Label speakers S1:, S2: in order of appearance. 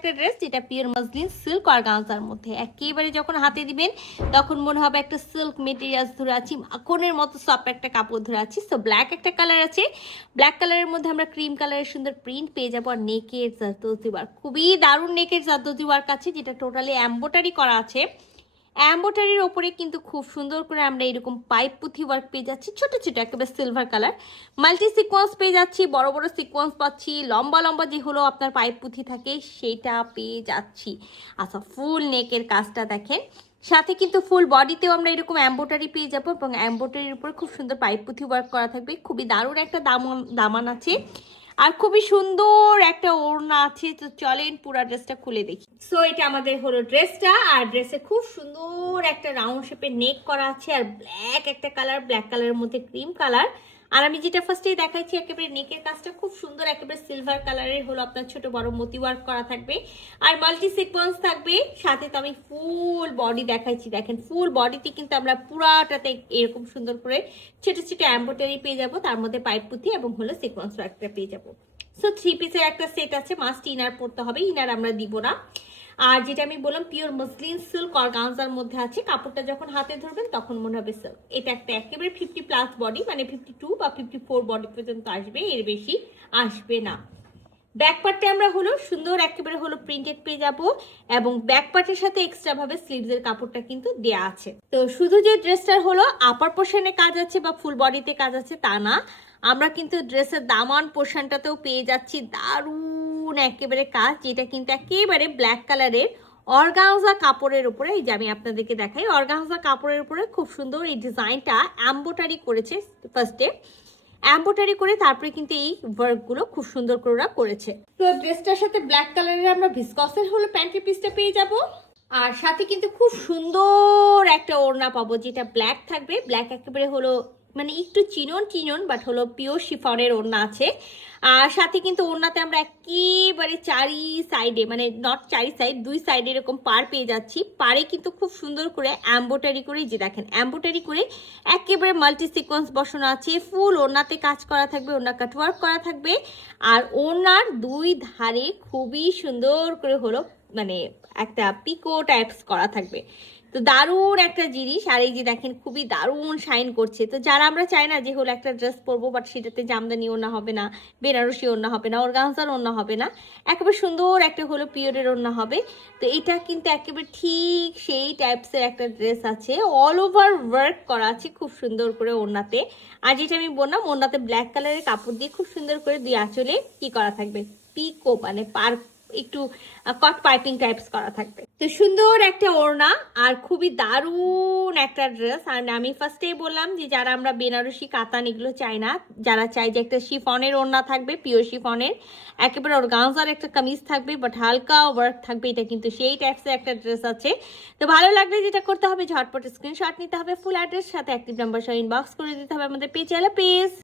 S1: একটা ড্রেস যেটা pure muslin silk আর গাঁজার মধ্যে। একেবারে যখন হাতে দিবেন, তখন মনে হবে একটা সিল্ক মেটেরিয়ালস ধরে আছি, মাখনের মতো সফট একটা কাপড় ধরে আছি। সো ব্ল্যাক একটা কালার আছে। ব্ল্যাক কালারের মধ্যে আমরা ক্রিম কালারের সুন্দর প্রিন্ট পেয়ে যাব আর নেকের জাদতি ওয়ার্ক খুবই দারুণ নেকের জাদতি ওয়ার্ক আছে যেটা টোটালি অ্যাম্বোটারি করা আছে। অ্যাম্বোটারির ওপরে কিন্তু খুব সুন্দর করে আমরা এরকম পাইপ পুঁথি ওয়ার্ক পেয়ে যাচ্ছি, ছোট ছোট একেবারে সিলভার কালার মাল্টি সিকোয়েন্স পেয়ে যাচ্ছি, বড় বড় সিকোয়েন্স পাচ্ছি, লম্বা লম্বা যে হলো আপনার পাইপ পুঁথি থাকে সেটা পেয়ে যাচ্ছি। আচ্ছা ফুল নেকের কাজটা দেখেন। সাথে কিন্তু ফুল বডিতেও আমরা এরকম অ্যাম্বোটারি পেয়ে যাব এবং অ্যাম্বোটারির উপর খুব সুন্দর পাইপ পুঁথি ওয়ার্ক করা থাকবে। খুবই দারুণ একটা দামান দামান আছে। আর খুবই সুন্দর একটা ওড়না আছে, তো চলেন পুরো ড্রেসটা খুলে দেখি। সো এটা আমাদের হলো ড্রেসটা, আর ড্রেসে খুব সুন্দর একটা রাউন্ড শেপের নেক করা আছে, আর ব্ল্যাক একটা কালার ব্ল্যাক কালারের মধ্যে ক্রিম কালার আর আমি যেটা ফার্স্টেই দেখাচ্ছি একেবারে নেকের কাজটা খুব সুন্দর, একেবারে সিলভার কালারের হলো আপনার ছোট বড় মতি ওয়ার্ক করা থাকবে। আর মাল্টি সিকোয়েন্স থাকবে, সাথে তো আমি ফুল বডি দেখাচ্ছি দেখেন ফুল বডিতে কিন্তু আমরা পুরাটাতে এরকম সুন্দর করে ছোট ছোট অ্যাম্বোটারি পেয়ে যাব, তার মধ্যে পাইপ পুঁথি এবং হলো সিকোয়েন্স ওয়ার্কটা পেয়ে যাব। সো থ্রি পিসের একটা সেট আছে মাস্ট ইনার পড়তে হবে ইনার আমরা দিব না। আর যেটা আমি বললাম পিওর মসলিন সিল্ক অর্গানজার মধ্যে আছে, কাপড়টা যখন হাতে ধরবেন তখন মনে হবে সিল্ক এটা একটা একেবারে ফিফটি প্লাস বডি মানে ফিফটি টু বা ফিফটি ফোর বডি পর্যন্ত আসবে, এর বেশি আসবে না। ব্যাক পার্টটা আমরা হলো সুন্দর, একেবারে হলো প্রিন্টেড পেয়ে যাব এবং ব্যাক পার্টের সাথে এক্সট্রা ভাবে স্লিভস কাপড়টা কিন্তু দেয়া আছে। তো শুধু যে ড্রেসটার হলো আপার পোর্শনে কাজ আছে বা ফুল বডিতে কাজ আছে তা না, আমরা কিন্তু ড্রেসের দামান পোর্শনটাতেও পেয়ে যাচ্ছি দারুণ একেবারে কাজ যেটা কিন্তু একেবারে ব্ল্যাক কালারের অর্গানজা কাপড়ের উপরে, এই যে আমি আপনাদেরকে দেখাই, অর্গানজা কাপড়ের উপরে খুব সুন্দর এই ডিজাইনটা অ্যাম্বোটারি করেছে ফার্স্টে এম্বোটারি করে তারপরে কিন্তু এই ওয়ার্কগুলো খুব সুন্দর করে ওরা করেছে। তো ড্রেসটার সাথে ব্ল্যাক কালারের আমরা ভিসকসের হলো প্যান্টের পিসটা পেয়ে যাব। আর সাথে কিন্তু খুব সুন্দর একটা ওড়না পাবো, যেটা ব্ল্যাক থাকবে। ব্ল্যাক একেবারে হলো মানে একটু চিনন চিনন বাট হলো পিওর শিফনের ওড়না আছে। আর সাথে কিন্তু ওড়নাতে আমরা একেবারে চারি সাইডে মানে নট চারি সাইড দুই সাইডে এরকম পার পেয়ে যাচ্ছি। পারে কিন্তু খুব সুন্দর করে অ্যাম্বোটারি করে যে দেখেন অ্যাম্বোটারি করে একেবারে মাল্টি সিকোয়েন্স বসানো আছে। ফুল ওড়নাতে কাজ করা থাকবে, ওড়না কাটওয়ার্ক করা থাকবে। আর ওড়নার দুই ধারে খুবই সুন্দর করে হলো মানে একটা পিকো টাইপস করা থাকবে। তো দারুণ একটা জিনিস। আর এই যে দেখেন, খুবই দারুণ শাইন করছে। তো যারা আমরা চাই না যে হলো একটা ড্রেস পরবো বাট সেটাতে জামদানি ওড়না হবে না, বেনারসি ওড়না হবে না অর্গানজার ওড়না হবে না, একেবারে সুন্দর একটা হলো পিওরের ওড়না হবে। তো এটা কিন্তু একেবারে ঠিক সেই টাইপসের একটা ড্রেস আছে। অল ওভার ওয়ার্ক করা আছে খুব সুন্দর করে ওড়নাতে। আর যেটা আমি বললাম, ওড়নাতে ব্ল্যাক কালারের কাপড় দিয়ে খুব সুন্দর করে দুই আঁচলে কি করা থাকবে? পিকো মানে পার একটু কট পাইপিং টাইপস করা থাকবে। তো সুন্দর একটা ওড়না আর খুবই দারুণ একটা ড্রেস আর আমি ফার্স্টেই বললাম যে যারা আমরা বেনারসি, কাতান এগুলো চাই না, যারা চাই যে একটা শিফনের ওড়না থাকবে পিওর শিফনের। একেবারে অর্গানজার একটা কামিজ থাকবে বাট হালকা ওয়ার্ক থাকবে, এটা কিন্তু সেই টাইপসের একটা ড্রেস আছে। তো ভালো লাগলে যেটা করতে হবে, ঝটপট স্ক্রিনশট নিতে হবে ফুল অ্যাড্রেস সাথে অ্যাক্টিভ নাম্বার সহ ইনবক্স করে দিতে হবে আমাদের পেজ পেজ